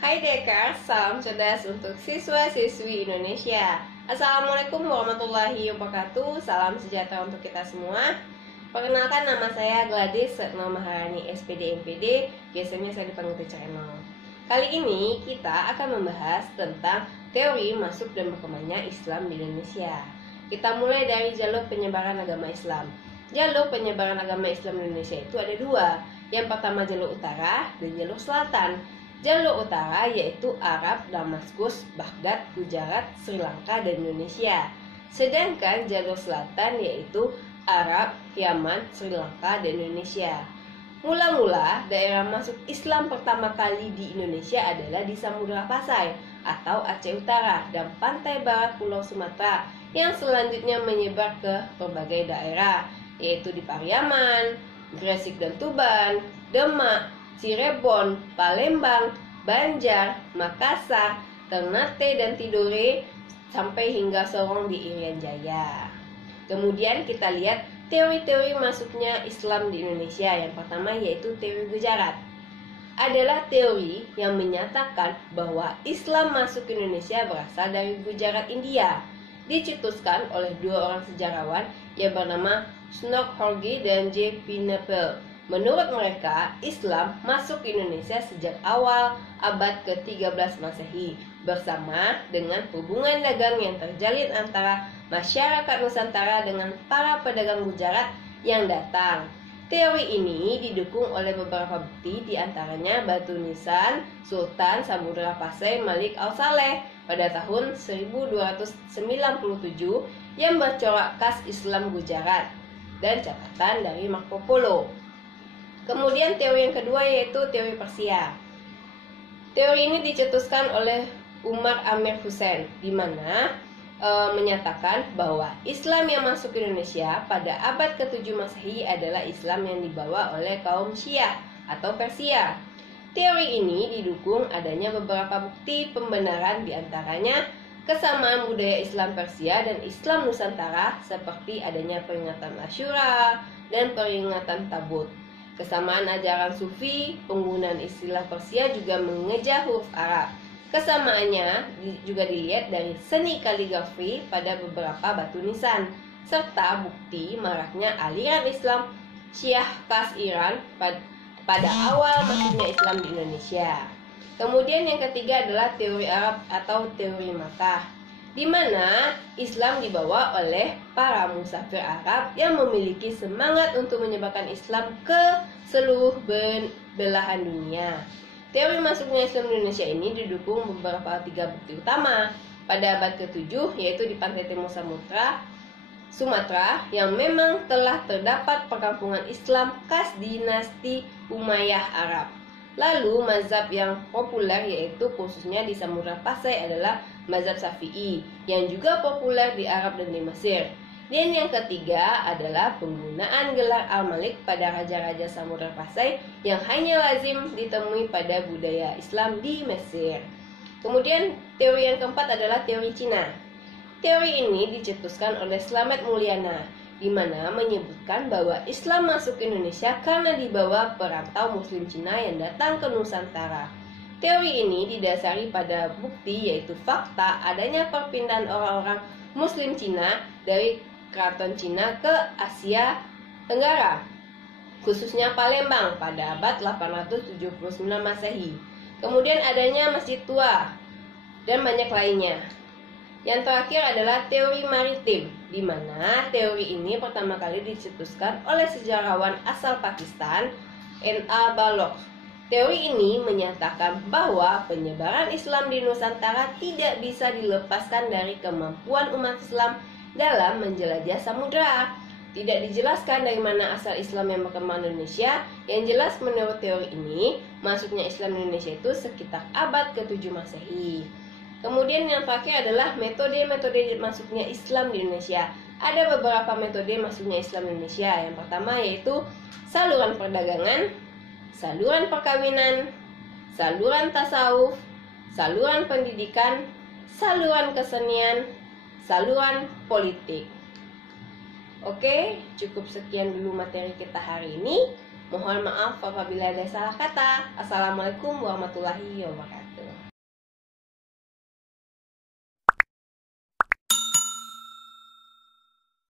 Hai Dekar, salam cerdas untuk siswa-siswi Indonesia. Assalamualaikum warahmatullahi wabarakatuh. Salam sejahtera untuk kita semua. Perkenalkan, nama saya Gladys Setno Maharani SPD MPD. Biasanya saya dipanggil Teacher Eno. Kali ini kita akan membahas tentang teori masuk dan berkembangnya Islam di Indonesia. Kita mulai dari jalur penyebaran agama Islam. Jalur penyebaran agama Islam di Indonesia itu ada dua. Yang pertama jalur utara dan jalur selatan. Jalur utara yaitu Arab, Damaskus, Baghdad, Gujarat, Sri Lanka, dan Indonesia. Sedangkan jalur selatan yaitu Arab, Yaman, Sri Lanka, dan Indonesia. Mula-mula daerah masuk Islam pertama kali di Indonesia adalah di Samudra Pasai atau Aceh Utara dan pantai barat Pulau Sumatera, yang selanjutnya menyebar ke berbagai daerah, yaitu di Pariaman, Gresik dan Tuban, Demak, Cirebon, Palembang, Banjar, Makassar, Ternate dan Tidore, sampai hingga Sorong di Irian Jaya. Kemudian kita lihat teori-teori masuknya Islam di Indonesia. Yang pertama yaitu teori Gujarat. Adalah teori yang menyatakan bahwa Islam masuk ke Indonesia berasal dari Gujarat, India. Dicetuskan oleh dua orang sejarawan yang bernama Snorkhorgi dan J. Pineapple. Menurut mereka, Islam masuk ke Indonesia sejak awal abad ke-13 Masehi bersama dengan hubungan dagang yang terjalin antara masyarakat Nusantara dengan para pedagang Gujarat yang datang. Teori ini didukung oleh beberapa bukti, diantaranya batu nisan Sultan Samudra Pasai Malik Al-Saleh pada tahun 1297 yang bercorak khas Islam Gujarat dan catatan dari Marco Polo. Kemudian teori yang kedua yaitu teori Persia. Teori ini dicetuskan oleh Umar Amir Hussein, di mana menyatakan bahwa Islam yang masuk ke Indonesia pada abad ke-7 Masehi adalah Islam yang dibawa oleh kaum Syiah atau Persia. Teori ini didukung adanya beberapa bukti pembenaran, diantaranya kesamaan budaya Islam Persia dan Islam Nusantara, seperti adanya peringatan Asyura dan peringatan Tabut. Kesamaan ajaran Sufi, penggunaan istilah Persia juga mengejar huruf Arab. Kesamaannya juga dilihat dari seni kaligrafi pada beberapa batu nisan, serta bukti maraknya aliran Islam Syiah khas Iran pada awal masuknya Islam di Indonesia. Kemudian yang ketiga adalah teori Arab atau teori Makkah, di mana Islam dibawa oleh para musafir Arab yang memiliki semangat untuk menyebarkan Islam ke seluruh belahan dunia. Teori masuknya Islam di Indonesia ini didukung beberapa tiga bukti utama. Pada abad ke-7 yaitu di pantai timur Sumatera yang memang telah terdapat perkampungan Islam khas dinasti Umayyah Arab. Lalu mazhab yang populer yaitu khususnya di Samudra Pasai adalah mazhab Syafi'i yang juga populer di Arab dan di Mesir. Dan yang ketiga adalah penggunaan gelar Al-Malik pada raja-raja Samudra Pasai yang hanya lazim ditemui pada budaya Islam di Mesir. Kemudian teori yang keempat adalah teori Cina. Teori ini dicetuskan oleh Slamet Mulyana, di mana menyebutkan bahwa Islam masuk ke Indonesia karena dibawa perantau Muslim Cina yang datang ke Nusantara. Teori ini didasari pada bukti, yaitu fakta adanya perpindahan orang-orang Muslim Cina dari Keraton Cina ke Asia Tenggara, khususnya Palembang pada abad 879 Masehi. Kemudian adanya Masjid Tua dan banyak lainnya. Yang terakhir adalah teori maritim, di mana teori ini pertama kali dicetuskan oleh sejarawan asal Pakistan, N.A. Balogh. Teori ini menyatakan bahwa penyebaran Islam di Nusantara tidak bisa dilepaskan dari kemampuan umat Islam dalam menjelajah samudra. Tidak dijelaskan dari mana asal Islam yang berkembang di Indonesia. Yang jelas menurut teori ini, masuknya Islam di Indonesia itu sekitar abad ke-7 Masehi. Kemudian yang terakhir adalah metode-metode masuknya Islam di Indonesia. Ada beberapa metode masuknya Islam di Indonesia. Yang pertama yaitu saluran perdagangan, saluran perkawinan, saluran tasawuf, saluran pendidikan, saluran kesenian, saluran politik. Oke, cukup sekian dulu materi kita hari ini. Mohon maaf apabila ada salah kata. Assalamualaikum warahmatullahi wabarakatuh.